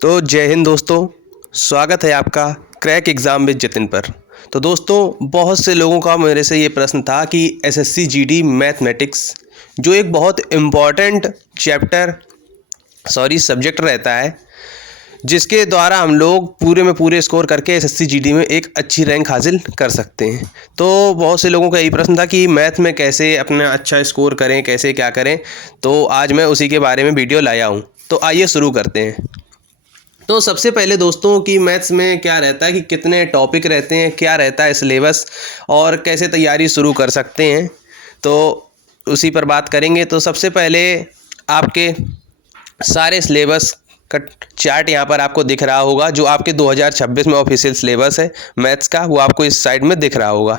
तो जय हिंद दोस्तों, स्वागत है आपका क्रैक एग्ज़ाम विद जतिन पर। तो दोस्तों, बहुत से लोगों का मेरे से ये प्रश्न था कि एसएससी जीडी मैथमेटिक्स जो एक बहुत इम्पॉर्टेंट सब्जेक्ट रहता है, जिसके द्वारा हम लोग पूरे में पूरे स्कोर करके एसएससी जीडी में एक अच्छी रैंक हासिल कर सकते हैं। तो बहुत से लोगों का यही प्रश्न था कि मैथ में कैसे अपना अच्छा स्कोर करें, कैसे क्या करें। तो आज मैं उसी के बारे में वीडियो लाया हूँ। तो आइए शुरू करते हैं। तो सबसे पहले दोस्तों कि मैथ्स में क्या रहता है कि कितने टॉपिक रहते हैं, क्या रहता है सिलेबस और कैसे तैयारी शुरू कर सकते हैं, तो उसी पर बात करेंगे। तो सबसे पहले आपके सारे सिलेबस का चार्ट यहाँ पर आपको दिख रहा होगा, जो आपके 2026 में ऑफिशियल सिलेबस है मैथ्स का, वो आपको इस साइड में दिख रहा होगा।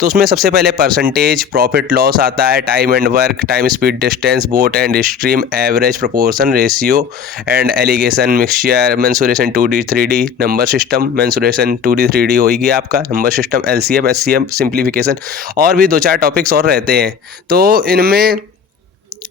तो उसमें सबसे पहले परसेंटेज, प्रॉफिट लॉस आता है, time and work, time speed distance, boat and stream, average, proportion, ratio and allegation, mixture, mensuration 2D 3D, number system, mensuration 2D 3D होगी आपका, number system, LCM, HCM, simplification, और भी 2-4 topics और रहते हैं। तो इनमें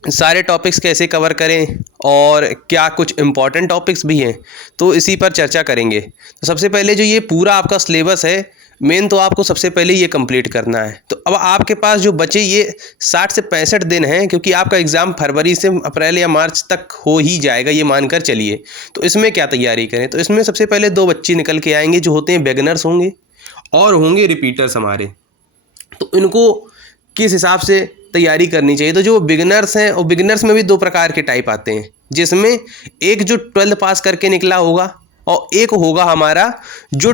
सारे टॉपिक्स कैसे कवर करें और क्या कुछ इम्पॉर्टेंट टॉपिक्स भी हैं, तो इसी पर चर्चा करेंगे। तो सबसे पहले जो ये पूरा आपका सिलेबस है, मेन तो आपको सबसे पहले ये कंप्लीट करना है। तो अब आपके पास जो बचे ये 60 से 65 दिन हैं, क्योंकि आपका एग्ज़ाम फरवरी से अप्रैल या मार्च तक हो ही जाएगा, ये मानकर चलिए। तो इसमें क्या तैयारी करें? तो इसमें सबसे पहले 2 बच्चे निकल के आएंगे जो होते हैं बिगिनर्स होंगे और होंगे रिपीटर्स हमारे। तो इनको किस हिसाब से तैयारी करनी चाहिए? तो जो बिगिनर्स हैं, और बिगिनर्स में भी 2 प्रकार के टाइप आते हैं, जिसमें एक जो 12th पास करके निकला होगा और एक होगा हमारा जो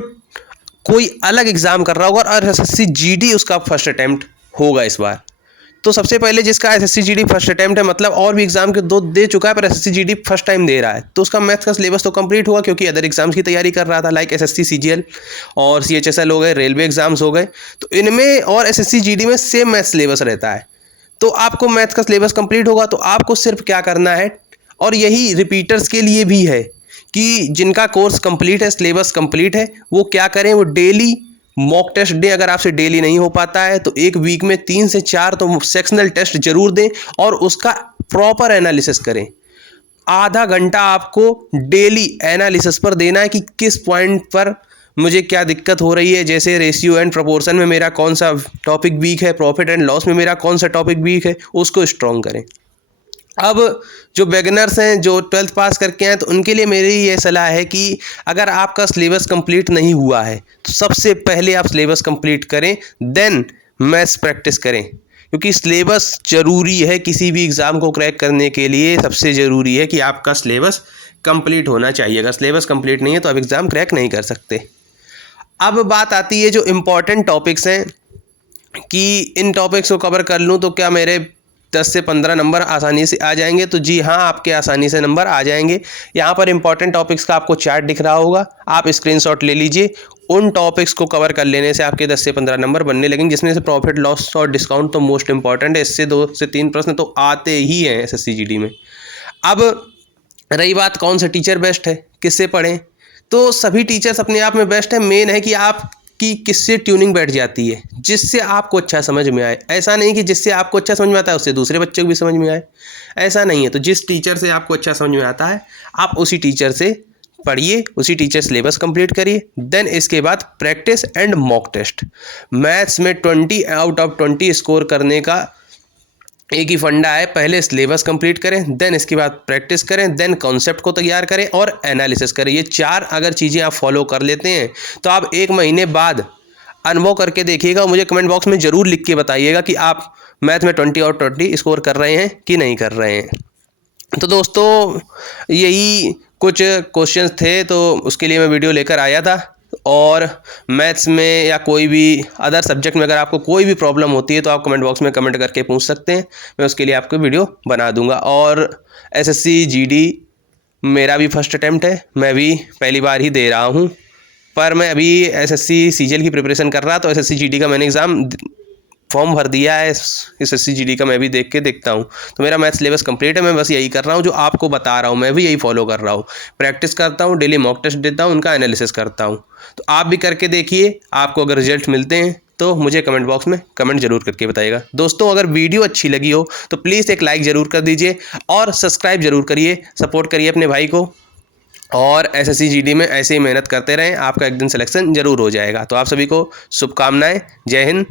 कोई अलग एग्ज़ाम कर रहा होगा और एसएससी जीडी उसका फर्स्ट अटैम्प्ट होगा इस बार। तो सबसे पहले जिसका एसएससी जीडी फर्स्ट अटैम्प्ट है, मतलब और भी एग्जाम के 2 दे चुका है पर एसएससी जीडी फर्स्ट टाइम दे रहा है, तो उसका मैथ्स का सिलेबस तो कंप्लीट हुआ, क्योंकि अदर एग्जाम्स की तैयारी कर रहा था, लाइक एसएससी सीजीएल और सीएचएसएल हो गए, रेलवे एग्जाम्स हो गए। तो इनमें और एसएससी जीडी में सेम मैथ सिलेबस रहता है। तो आपको मैथ का सिलेबस कंप्लीट होगा, तो आपको सिर्फ क्या करना है, और यही रिपीटर्स के लिए भी है कि जिनका कोर्स कंप्लीट है, सिलेबस कंप्लीट है, वो क्या करें, वो डेली मॉक टेस्ट दें। अगर आपसे डेली नहीं हो पाता है तो एक वीक में 3 से 4 तो सेक्शनल टेस्ट जरूर दें और उसका प्रॉपर एनालिसिस करें। आधा घंटा आपको डेली एनालिसिस पर देना है कि किस पॉइंट पर मुझे क्या दिक्कत हो रही है, जैसे रेशियो एंड प्रोपोर्शन में मेरा कौन सा टॉपिक वीक है, प्रॉफिट एंड लॉस में मेरा कौन सा टॉपिक वीक है, उसको स्ट्रॉन्ग करें। अब जो बिगिनर्स हैं, जो 12th पास करके हैं, तो उनके लिए मेरी ये सलाह है कि अगर आपका सिलेबस कंप्लीट नहीं हुआ है तो सबसे पहले आप सिलेबस कंप्लीट करें, देन मैथ्स प्रैक्टिस करें, क्योंकि सिलेबस ज़रूरी है किसी भी एग्ज़ाम को क्रैक करने के लिए। सबसे ज़रूरी है कि आपका सिलेबस कंप्लीट होना चाहिए। अगर सिलेबस कंप्लीट नहीं है तो आप एग्ज़ाम क्रैक नहीं कर सकते। अब बात आती है जो इम्पॉर्टेंट टॉपिक्स हैं कि इन टॉपिक्स को कवर कर लूँ तो क्या मेरे 10 से 15 नंबर आसानी से आ जाएंगे? तो जी हाँ, आपके आसानी से नंबर आ जाएंगे। यहाँ पर इंपॉर्टेंट टॉपिक्स का आपको चार्ट दिख रहा होगा, आप स्क्रीनशॉट ले लीजिए। उन टॉपिक्स को कवर कर लेने से आपके 10 से 15 नंबर बनने लगेंगे, जिसमें से प्रॉफिट लॉस और डिस्काउंट तो मोस्ट इंपॉर्टेंट है। इससे 2 से 3 प्रश्न तो आते ही हैं एसएससी जीडी में। अब रही बात कौन सा टीचर बेस्ट है, किससे पढ़ें, तो सभी टीचर्स अपने आप में बेस्ट है। मेन है कि आप कि किससे ट्यूनिंग बैठ जाती है, जिससे आपको अच्छा समझ में आए। ऐसा नहीं कि जिससे आपको अच्छा समझ में आता है उससे दूसरे बच्चे को भी समझ में आए, ऐसा नहीं है। तो जिस टीचर से आपको अच्छा समझ में आता है आप उसी टीचर से पढ़िए, उसी टीचर सिलेबस कंप्लीट करिए। देन इसके बाद practice and mock test. Maths में 20 आउट ऑफ 20 स्कोर करने का एक ही फंडा है, पहले सिलेबस कंप्लीट करें, देन इसके बाद प्रैक्टिस करें, देन कॉन्सेप्ट को तैयार करें और एनालिसिस करें। ये 4 अगर चीज़ें आप फॉलो कर लेते हैं तो आप 1 महीने बाद अनुभव करके देखिएगा और मुझे कमेंट बॉक्स में ज़रूर लिख के बताइएगा कि आप मैथ में 20 आउट 20 स्कोर कर रहे हैं कि नहीं कर रहे हैं। तो दोस्तों, यही कुछ क्वेश्चंस थे, तो उसके लिए मैं वीडियो लेकर आया था। और मैथ्स में या कोई भी अदर सब्जेक्ट में अगर आपको कोई भी प्रॉब्लम होती है तो आप कमेंट बॉक्स में कमेंट करके पूछ सकते हैं, मैं उसके लिए आपको वीडियो बना दूंगा। और एसएससी जीडी मेरा भी फर्स्ट अटैम्प्ट है, मैं भी पहली बार ही दे रहा हूं, पर मैं अभी एसएससी सीजीएल की प्रिपरेशन कर रहा, तो एसएससी जीडी का मैंने एग्ज़ाम फॉर्म भर दिया है। एसएससी जीडी का मैं भी देखता हूँ। तो मेरा मैथ सिलेबस कंप्लीट है, मैं बस यही कर रहा हूँ जो आपको बता रहा हूँ, मैं भी यही फॉलो कर रहा हूँ। प्रैक्टिस करता हूँ, डेली मॉक टेस्ट देता हूँ, उनका एनालिसिस करता हूँ। तो आप भी करके देखिए, आपको अगर रिजल्ट मिलते हैं तो मुझे कमेंट बॉक्स में कमेंट जरूर करके बताइएगा। दोस्तों, अगर वीडियो अच्छी लगी हो तो प्लीज़ एक लाइक ज़रूर कर दीजिए और सब्सक्राइब जरूर करिए, सपोर्ट करिए अपने भाई को। और एसएससी जीडी में ऐसे ही मेहनत करते रहें, आपका एक दिन सिलेक्शन ज़रूर हो जाएगा। तो आप सभी को शुभकामनाएं। जय हिंद।